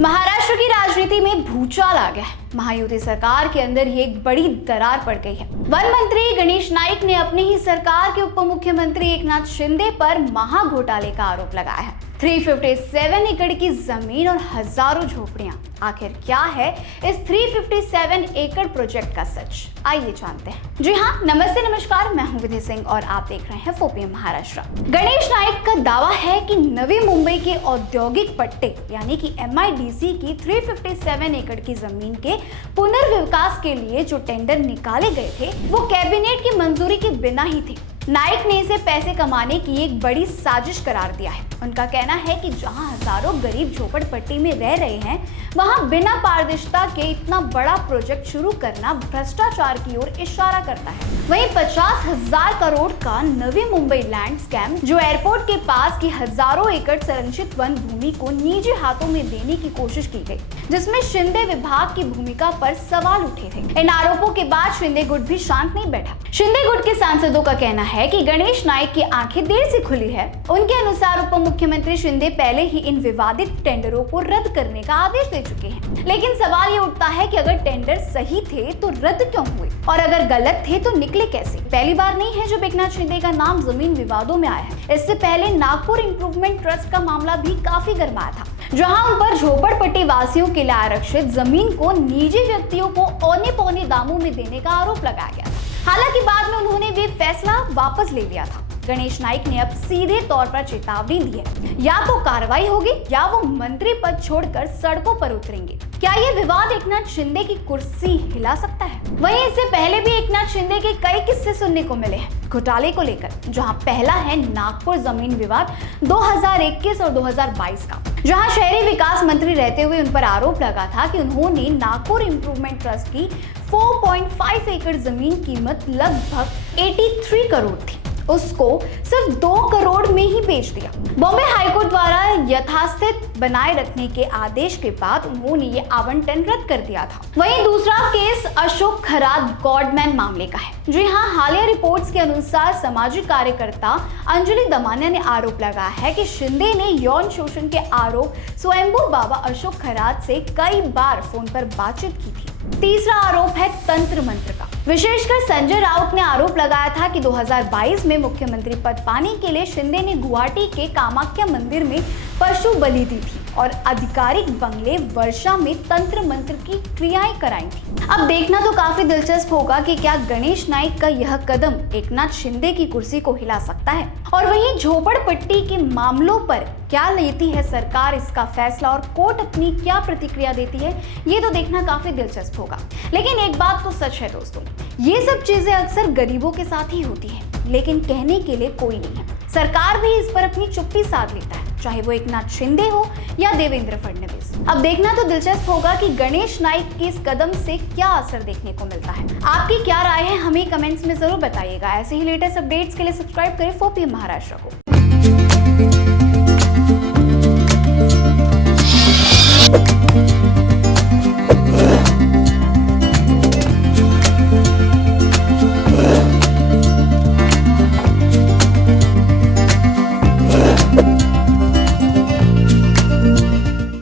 महाराष्ट्र की राजनीति में भूचाल आ गया है। महायुति सरकार के अंदर ही एक बड़ी दरार पड़ गई है। वन मंत्री गणेश नाईक ने अपनी ही सरकार के उप मुख्यमंत्री एकनाथ शिंदे पर महाघोटाले का आरोप लगाया है। 357 एकड़ की जमीन और हजारों झोपड़ियां, आखिर क्या है इस 357 एकड़ प्रोजेक्ट का सच? आइए जानते हैं। जी हाँ, नमस्ते नमस्कार, मैं हूं विधि सिंह और आप देख रहे हैं फोपीएम महाराष्ट्र। गणेश नाईक का दावा है कि नवी मुंबई के औद्योगिक पट्टे यानी कि MIDC की 357 एकड़ की जमीन के पुनर्विकास के लिए जो टेंडर निकाले गए थे वो कैबिनेट की मंजूरी के बिना ही थे। नाईक ने इसे पैसे कमाने की एक बड़ी साजिश करार दिया है। उनका कहना है कि जहां हजारों गरीब झोपड़पट्टी में रह रहे हैं वहां बिना पारदर्शिता के इतना बड़ा प्रोजेक्ट शुरू करना भ्रष्टाचार की ओर इशारा करता है। वहीं 50,000 करोड़ का नवी मुंबई लैंड स्कैम, जो एयरपोर्ट के पास की हजारों एकड़ संरक्षित वन भूमि को निजी हाथों में देने की कोशिश की गई, जिसमें शिंदे विभाग की भूमिका पर सवाल उठे थे। इन आरोपों के बाद शिंदे गुट भी शांत नहीं बैठा। शिंदे गुट के सांसदों का कहना है कि गणेश नाईक की आंखें देर से खुली है। उनके अनुसार उप मुख्यमंत्री शिंदे पहले ही इन विवादित टेंडरों को रद्द करने का आदेश दे चुके हैं। लेकिन सवाल ये उठता है कि अगर टेंडर सही थे तो रद्द क्यों हुए, और अगर गलत थे तो निकले कैसे? पहली बार नहीं है जब एकनाथ शिंदे का नाम जमीन विवादों में आया है। इससे पहले नागपुर इंप्रूवमेंट ट्रस्ट का मामला भी काफी गरमाया था, जहां उन पर झोपड़पट्टी वासियों के लिए आरक्षित जमीन को निजी व्यक्तियों को औने पौने दामों में देने का आरोप लगाया गया था। हालांकि बाद में उन्होंने वे फैसला वापस ले लिया था। गणेश नाईक ने अब सीधे तौर पर चेतावनी दी है, या तो कार्रवाई होगी या वो मंत्री पद छोड़कर सड़कों पर उतरेंगे। क्या ये विवाद एकनाथ शिंदे की कुर्सी हिला सकता है? वहीं इससे पहले भी एकनाथ शिंदे के कई किस्से सुनने को मिले हैं घोटाले को लेकर, जहां पहला है नागपुर जमीन विवाद 2021 और 2022 का, जहां शहरी विकास मंत्री रहते हुए उन पर आरोप लगा था कि उन्होंने नागपुर इंप्रूवमेंट ट्रस्ट की 4.5 एकड़ जमीन कीमत लगभग 83 करोड़ थी, उसको सिर्फ 2 करोड़ में ही बेच दिया। बॉम्बे हाईकोर्ट द्वारा यथास्थित बनाए रखने के आदेश के बाद उन्होंने ये आवंटन रद्द कर दिया था। वहीं दूसरा केस अशोक खरात गॉडमैन मामले का है। जी हाँ, हालिया रिपोर्ट्स के अनुसार सामाजिक कार्यकर्ता अंजलि दमानिया ने आरोप लगाया है कि शिंदे ने यौन शोषण के आरोप स्वयंभू बाबा अशोक खरात से कई बार फोन पर बातचीत की थी। तीसरा आरोप है तंत्र मंत्र का। विशेषकर संजय राउत ने आरोप लगाया था कि 2022 में मुख्यमंत्री पद पाने के लिए शिंदे ने गुवाहाटी के कामाख्या मंदिर में पशु बलि दी थी और आधिकारिक बंगले वर्षा में तंत्र मंत्र की क्रियाएं कराई थी। अब देखना तो काफी दिलचस्प होगा कि क्या गणेश नाईक का यह कदम एकनाथ शिंदे की कुर्सी को हिला सकता है, और वहीं झोपड़पट्टी के मामलों पर क्या लेती है सरकार इसका फैसला और कोर्ट अपनी क्या प्रतिक्रिया देती है, ये तो देखना काफी दिलचस्प होगा। लेकिन एक बात तो सच है दोस्तों, ये सब चीजें अक्सर गरीबों के साथ ही होती है, लेकिन कहने के लिए कोई नहीं है। सरकार भी इस पर अपनी चुप्पी साध लेता है, चाहे वो एकनाथ शिंदे हो या देवेंद्र फडणवीस। अब देखना तो दिलचस्प होगा कि गणेश नाईक के इस कदम से क्या असर देखने को मिलता है। आपकी क्या राय है, हमें कमेंट्स में जरूर बताइएगा। ऐसे ही लेटेस्ट अपडेट्स के लिए सब्सक्राइब करें फोपीएम महाराष्ट्र को।